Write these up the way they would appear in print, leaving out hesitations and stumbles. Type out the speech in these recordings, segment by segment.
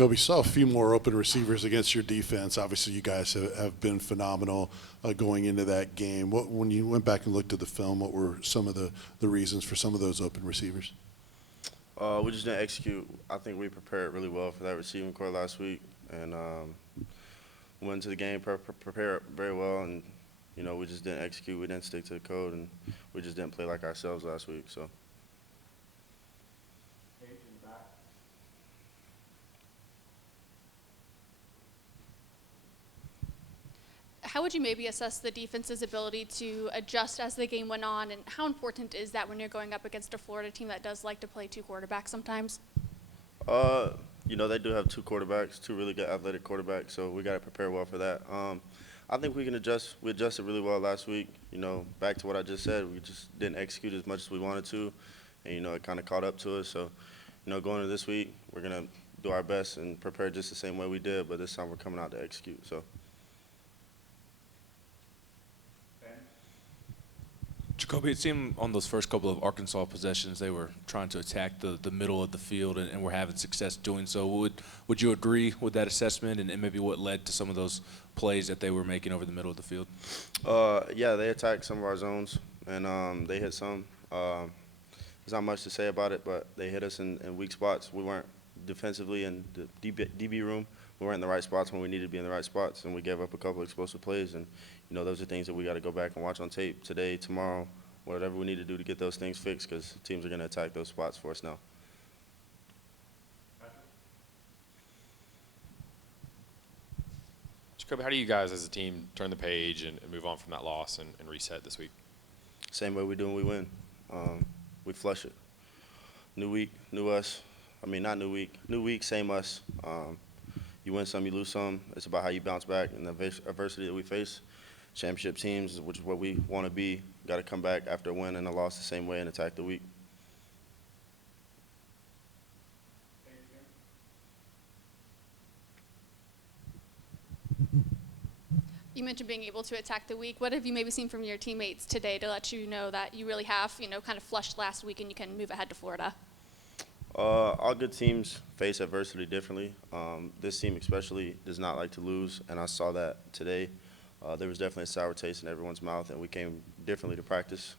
Jakobe, saw a few more open receivers against your defense. Obviously, you guys have been phenomenal going into that game. When you went back and looked at the film, what were some of the reasons for some of those open receivers? We just didn't execute. I think we prepared really well for that receiving core last week, and went into the game prepared very well. And we just didn't execute. We didn't stick to the code, and we just didn't play like ourselves last week. So. How would you maybe assess the defense's ability to adjust as the game went on, and how important is that when you're going up against a Florida team that does like to play two quarterbacks sometimes? They do have two quarterbacks, two really good athletic quarterbacks, so we got to prepare well for that. I think we can adjust. We adjusted really well last week. Back to what I just said, we just didn't execute as much as we wanted to, and it kind of caught up to us. So, going into this week, we're gonna do our best and prepare just the same way we did, but this time we're coming out to execute. So. Jakobe, it seemed on those first couple of Arkansas possessions they were trying to attack the middle of the field and were having success doing so. Would you agree with that assessment and maybe what led to some of those plays that they were making over the middle of the field? Yeah, they attacked some of our zones, and they hit some. There's not much to say about it, but they hit us in weak spots. We weren't defensively in the DB room. We weren't in the right spots when we needed to be in the right spots, and we gave up a couple of explosive plays. And those are things that we got to go back and watch on tape today, tomorrow, whatever we need to do to get those things fixed, because teams are going to attack those spots for us now. Jakobe, how do you guys as a team turn the page and move on from that loss and reset this week? Same way we do when we win. We flush it. New week, new us. I mean, not new week. New week, same us. You win some, you lose some. It's about how you bounce back and the adversity that we face. Championship teams, which is what we want to be, got to come back after a win and a loss the same way and attack the week. You mentioned being able to attack the week. What have you maybe seen from your teammates today to let you know that you really have, kind of flushed last week and you can move ahead to Florida? All good teams face adversity differently. This team especially does not like to lose, and I saw that today. There was definitely a sour taste in everyone's mouth, and we came differently to practice,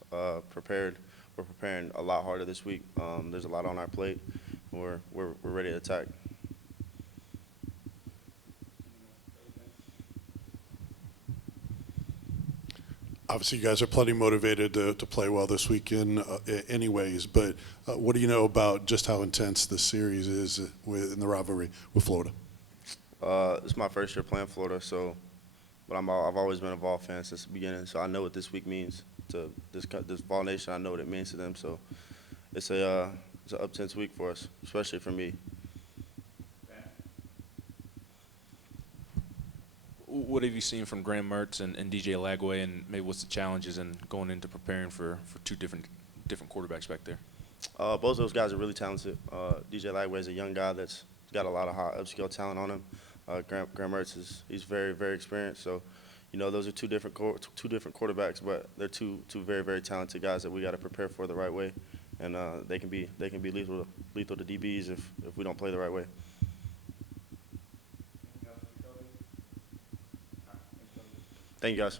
prepared. We're preparing a lot harder this week. There's a lot on our plate. We're ready to attack. Obviously, you guys are plenty motivated to play well this weekend anyways, but what do you know about just how intense this series is in the rivalry with Florida? It's my first year playing Florida, but I've always been a Vol fan since the beginning, so I know what this week means to this Vol Nation. I know what it means to them, so it's an up-tense week for us, especially for me. What have you seen from Graham Mertz and DJ Lagway, and maybe what's the challenges in going into preparing for two different quarterbacks back there? Both of those guys are really talented. DJ Lagway is a young guy that's got a lot of high upscale talent on him. Graham Mertz he's very, very experienced. So, those are two different quarterbacks, but they're two very, very talented guys that we got to prepare for the right way, and they can be lethal to DBs if we don't play the right way. Thank you, guys.